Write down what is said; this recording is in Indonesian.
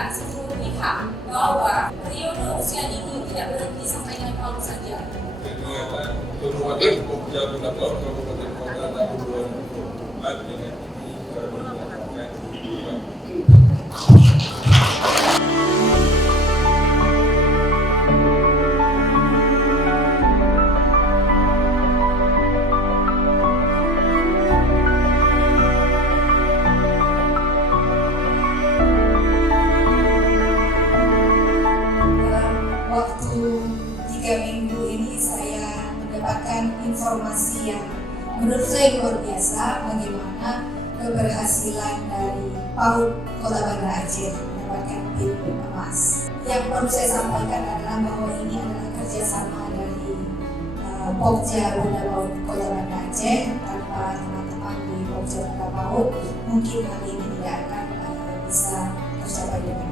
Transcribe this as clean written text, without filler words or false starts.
menyampaikan seluruh pihak bahwa periode usia dini tidak berhenti sampai naik PAUD saja. Kegiatan penguatan Pokja Bina Paut Kabupaten Kota tahun 2024 dengan ini kami menyatakan waktu 3 minggu ini saya mendapatkan informasi yang menurut saya luar biasa, bagaimana keberhasilan dari PAUD Kota Banda Aceh mendapatkan PIN emas. Yang perlu saya sampaikan adalah bahwa ini adalah kerjasama dari Pokja Bunda PAUD Kota Banda Aceh. Tanpa teman-teman di Pokja Bunda PAUD, mungkin hal ini tidak akan bisa tercapai dengan